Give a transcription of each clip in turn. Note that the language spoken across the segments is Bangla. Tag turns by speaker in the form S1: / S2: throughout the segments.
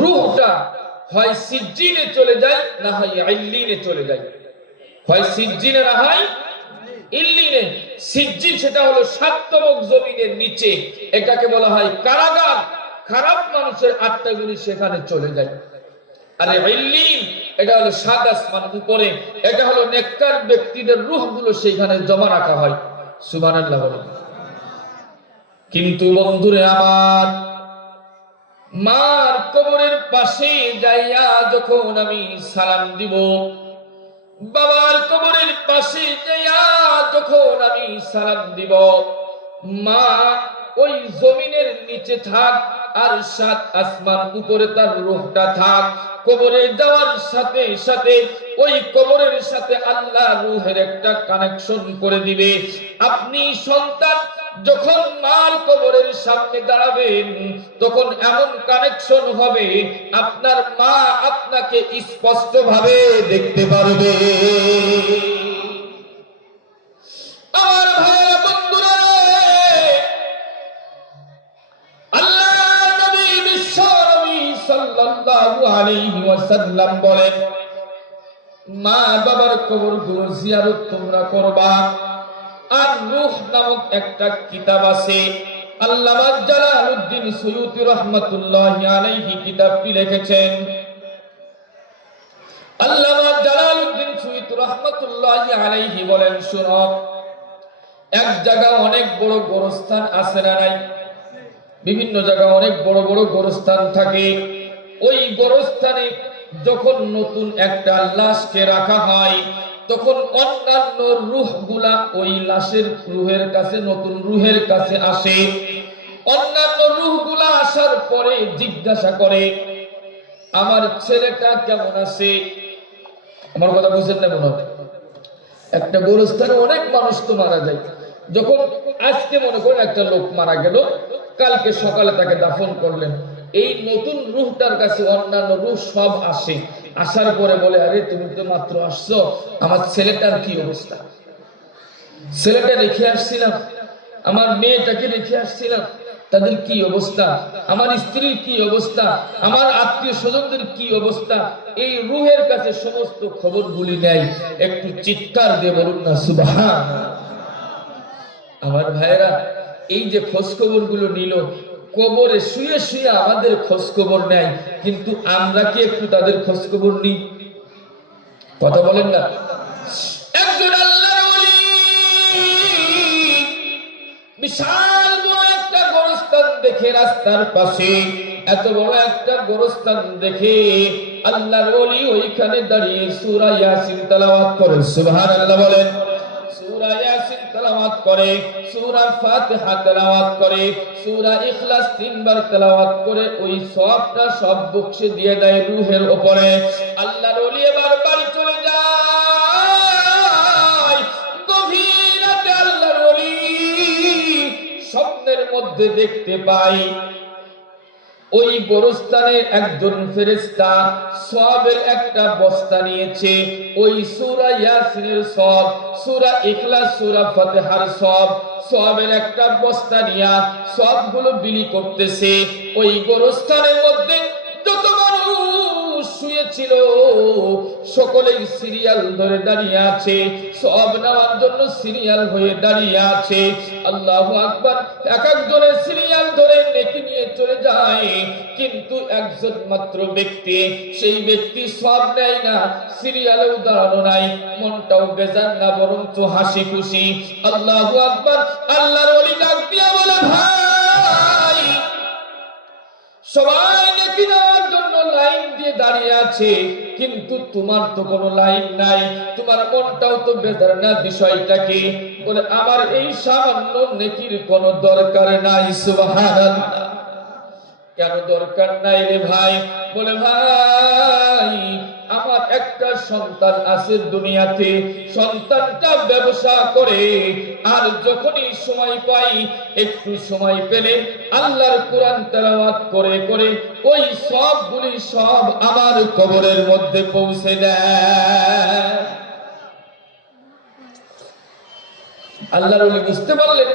S1: রুহটা হয় সিজ্জিনে চলে যায়, না হয় আইল্লিনে চলে যায়। হয় সিজ্জিনে, না হয় ইল্লিনে। সেটা হলো জমিনের নিচে। এটাকে বলা হয় কারাগার। খারাপ মানুষের আত্মাগুলি সেখানে চলে যায়। আরে ইল্লিন, এটা হলো সাত আসমান উপরে। এটা হলো নেককার ব্যক্তিদের রূহগুলো সেখানে জমা রাখা হয়। সুবহানাল্লাহ কিন্তু বন্ধুরে আমার মার কবরের পাশে যাইয়া যখন আমি সালাম দিব, বাবার কবরের পাশে যাইয়া যখন আমি সালাম দিব, মা ওই জমিনের নিচে থাক আর সাত আসমান উপরে তার রূহটা থাক। কবরে যাওয়ার সাথে সাথে ওই কবরের সাথে আল্লাহ রুহের একটা কানেকশন করে দিবে। আপনি সন্তান যখন মার কবরের সামনে দাঁড়াবেন, তখন এমন কানেকশন হবে, আপনার মা আপনাকে স্পষ্ট ভাবে দেখতে পারবে। মা বাবার কবরগুলো জিয়ারত তোমরা করবা। আর নামক একটা কিতাব আছে। আল্লামা জালালউদ্দিন সুয়ুতি আলাইহি কিতাবটি লিখেছেন। আল্লামা জালালউদ্দিন সুয়ুতি আলাইহি বলেন, শুনো, এক জায়গা অনেক বড় গোরস্থান আছে না নাই? বিভিন্ন জায়গায় অনেক বড় বড় গোরস্থান থাকে। ওই গোরস্থানে যখন নতুন একটা লাশকে রাখা হয় তখন অন্যান্য রুহগুলা ওই লাশের রুহের কাছে, নতুন রুহের কাছে আসে। অন্যান্য রুহগুলা আসার পরে জিজ্ঞাসা করে, আমার ছেলেটা কেমন আছে? আমার কথা বুঝেন না মনে হয়। একটা গোরস্থানে অনেক মানুষ তো মারা যায়। যখন আজকে মনে করেন একটা লোক মারা গেল, কালকে সকালে তাকে দাফন করলেন। এই নতুন রুহটার কাছে অন্যান্য রুহ সব আসে। আসার পরে বলে, আরে, তুমি তো মাত্র আসছো, আমার ছেলেটার কি অবস্থা? ছেলেটা রেখে আসছিলাম, আমার মেয়েটাকে রেখে আসছিলাম, তাদের কি অবস্থা? আমার স্ত্রীর কি অবস্থা? আমার আত্মীয় স্বজনদের কি অবস্থা? এই রুহের কাছে সমস্ত খবরগুলি নেয়, একটু চিৎকার দিয়ে বলুন না সুবহান আমার ভাইয়েরা, এই যে খোঁজ খবরগুলো নিল কবরে শুয়ে শুয়ে আমাদের খোঁজ খবর নেয়, কিন্তু আমরা কি একটু তাদের খোঁজ খবর নিই? কথা বলেন না। একজন বিশাল বড় একটা গোরস্থান দেখে রাস্তার পাশে, এত বড় একটা গোরস্থান দেখে আল্লাহর ওলি ওইখানে দাঁড়িয়ে সূরা ইয়াসিন তেলাওয়াত করে সুবহানাল্লাহ বলেন। সূরা ইয়াসিন তেলাওয়াত করে, সূরা ফাতিহা তেলাওয়াত করে, সূরা ইখলাস তিনবার তেলাওয়াত করে ওই সবটা সব বক্সে দিয়ে দেয় রূহের উপরে। আল্লাহর ওলি এবার বাড়ি চলে যায়। গভীর রাতে আল্লাহর ওলি স্বপ্নের মধ্যে দেখতে পাই ওই গোরস্থানে একজন ফেরেস্তা সবের একটা বস্তা নিয়েছে। ওই সুরা ইয়াসিনের সব সুরা ইখলাস, সুরা ফাতিহার সব সবের একটা বস্তা নিয়া সবগুলো বিলি করতেছে। ওই গোরস্থানের মধ্যে শুয়েছিল সকলেই সিরিয়াল ধরে দাঁড়িয়ে আছে। সব নেওয়ার জন্য সিরিয়াল হয়ে দাঁড়িয়ে আছে। আল্লাহ আকবার। এক একজনের সিরিয়াল ধরে নেকি নিয়ে চলে যায়। কিন্তু একজন মাত্র ব্যক্তি, সেই ব্যক্তি সব নেয় না, সিরিয়ালেও দাঁড়ানো নাই। মনটাও বেজান না বরং তো হাসি খুশি আল্লাহ আকবার। আল্লাহর ওলি ডাক দিয়া বলে, ভাই, সবাই নাকি দিয়ে দাঁড়িয়ে আছে, কিন্তু তোমার তো কোনো লাইন নাই। তোমার মনটাও তো বেদার না, বিষয়টা কি? বলে, আমার এই সামান্য নেকির কোনো দরকার নাই, সুবহানাল্লাহ। কেন দরকার নাই রে ভাই? বলে, ভাই একটা সন্তান আছে দুনিয়াতে, সন্তানটা ব্যবসা করে, আর যখনই সময় পাই, একটু সময় পেলে আল্লাহর কোরআন তেলাওয়াত করে করে ওই সবগুলি সব আমার কবরের মধ্যে পৌঁছে দেয়। আল্লাহর ওলি বুঝতে পারলেন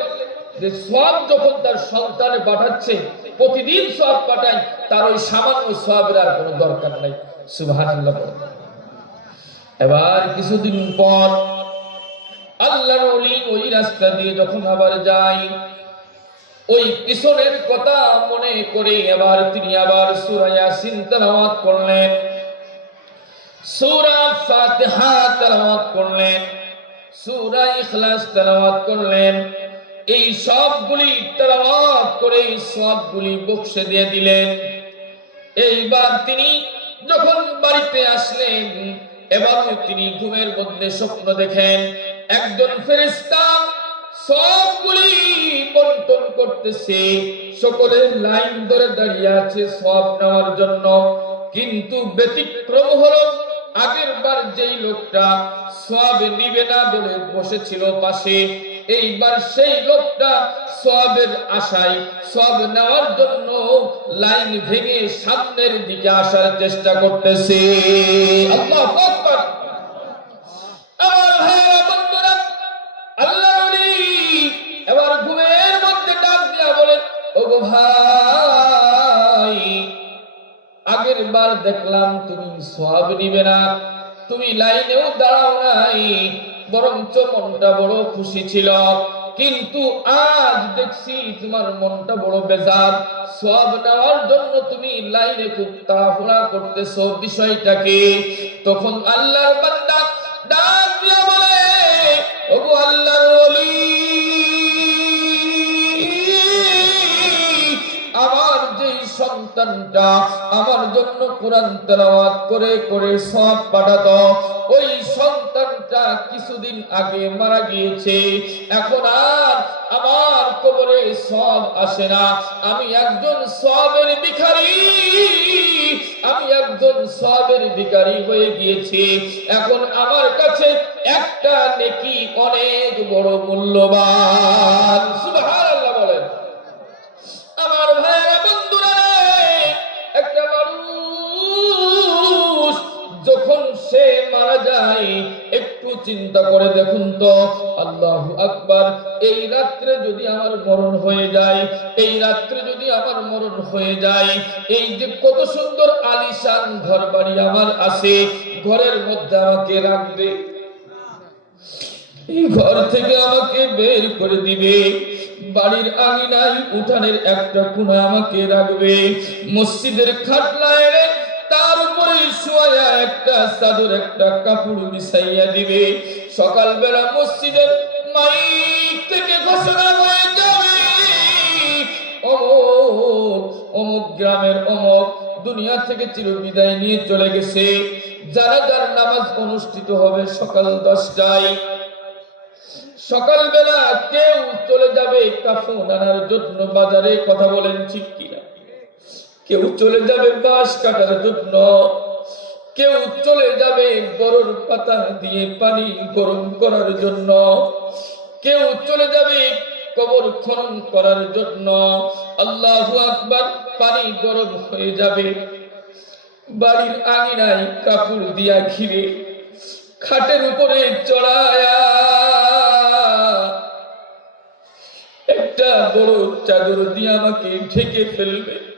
S1: যে সব যখন তার সন্তানে পাঠাচ্ছে, প্রতিদিন সব পাঠাই তার ওই সামান্য সবের আর কোনো দরকার নাই। সুবহানাল্লাহ এবার কিছুদিন পর আল্লাহর ওলি ওই রাস্তা দিয়ে যখন আবার যাই ওই পিছনের কথা মনে করে এবার তিনি আবার সূরা ইয়াসিন তেলাওয়াত করলেন। সূরা ফাতিহা তেলাওয়াত করলেন, সূরা ইখলাস তেলাওয়াত করলেন। এই সবগুলি তেলাওয়াত করে সবগুলি বক্সে দিয়ে দিলেন। এইবার তিনি যখন বাড়িতে আসলেন এবার তিনি ঘুমের মধ্যে স্বপ্ন দেখেন, একজন ফেরেস্তা সবগুলি বন্টন করতেছে, সকলের লাইন ধরে দাঁড়িয়ে আছে সব নেওয়ার জন্য। কিন্তু ব্যতিক্রম হলো আগের বার যেই লোকটা সব নিবে না বলে বসেছিল পাশে এইবার সেই লোকটা সবের আশায়, সব নেওয়ার জন্য লাইন ভেঙে সামনের দিকে আসার চেষ্টা করতেছে। এবার ঘুমের মধ্যে ভাই দেখলাম তুমি সব নিবে না, তুমি লাইনেও দাঁড়াও নাই বরঞ্চ মনটা বড় খুশি ছিল। কিন্তু আজ দেখছি তোমার মনটা বড় বেজার। সব নেওয়ার জন্য তুমি লাইনে খুব তাড়াহুড়া করতেছো। বিষয়টাকে তখন আল্লাহর বান্দা ডাক বলে, ওগো আল্লাহর ওলি, আমার যেই সন্তানটা, আমার জন্য কোরআন তেলাওয়াত করে করে সব পাঠাতো। ওই কিছুদিন আগে মারা গিয়েছে, এখন আর আমার কবরে সব আসে না। আমি একজন সবের ভিখারি, আমি একজন সবের ভিখারি হয়ে গিয়েছি। এখন আমার কাছে একটা নেকি অনেক বড় মূল্যবান। চিন্তা করে দেখুন তো, আল্লাহু আকবার, এই রাত্রে যদি আমার মরণ হয়ে যায়, এই রাত্রে যদি আমার মরণ হয়ে যায়, এই যে কত সুন্দর আলিশান ঘর বাড়ি আমার আছে, ঘরের মধ্যে আমাকে রাখবে। এই ঘর থেকে আমাকে বের করে দিবে। বাড়ির আঙিনায় উঠানের একটা কোণে আমাকে রাখবে। মসজিদের খাটলায় একটা চাদর একটা কাপড় বিছাইয়া দিবে। সকালবেলা মসজিদের মাইক থেকে ঘোষণা হয়ে যাবে। অমুক গ্রামের অমুক দুনিয়া থেকে চির বিদায় নিয়ে চলে গেছে। যারা যার নামাজ অনুষ্ঠিত হবে সকাল দশটায়। সকালবেলা কেউ চলে যাবে কাফন আনার জন্য বাজারে, কথা বলেন ঠিক কিনা? কেউ চলে যাবে বাঁশ কাটার জন্য। কেউ চলে যাবে বরর পাতা দিয়ে পানি গরম করার জন্য। কেউ চলে যাবে কবর খনন করার জন্য। আল্লাহ আকবার, পানি গরম হয়ে যাবে। বাড়ির আঙিনায় কাপড় দিয়া ঘিরে খাটের উপরে চড়ায়া একটা বড় চাদর দিয়ে আমাকে ঢেকে ফেলবে।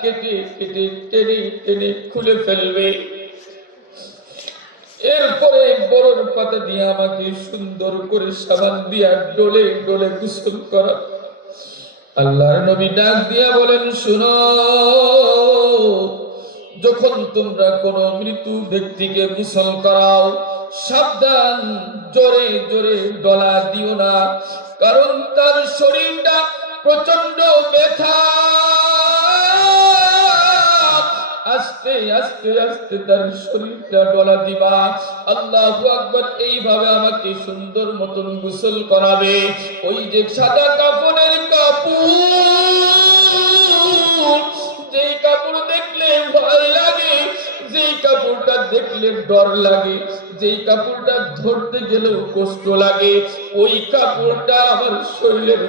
S1: কেটে কেটে টেনে টেনে খুলে ফেলবে। এরপরে বড়র পাতা দিয়ে আমাকে সুন্দর করে সাবান দিয়া ডোলে ডোলে গোসল করা। আল্লাহর নবী ডাক দিয়া বলেন, শুনো, যখন তোমরা কোন মৃত ব্যক্তিকে গোসল করাও, সাবধান, জোরে জোরে ডলা দিও না, কারণ তার শরীরটা প্রচণ্ড ব্যথা। আস্তে আস্তে আস্তে তার শরীরটা ডলা দিবা। আল্লাহ আকবর এইভাবে আমাকে সুন্দর মতন গোসল করাবে। ওই যে সাদা কাপড়ের কাপড়, যেই কাপড় দেখলে ভয় লাগে, যেই কাপড়টা দেখলে ডর লাগে, যেই কাপড়টা ধরতে গেলেও কষ্ট লাগে, ওই কাপড়টা আমার শরীরের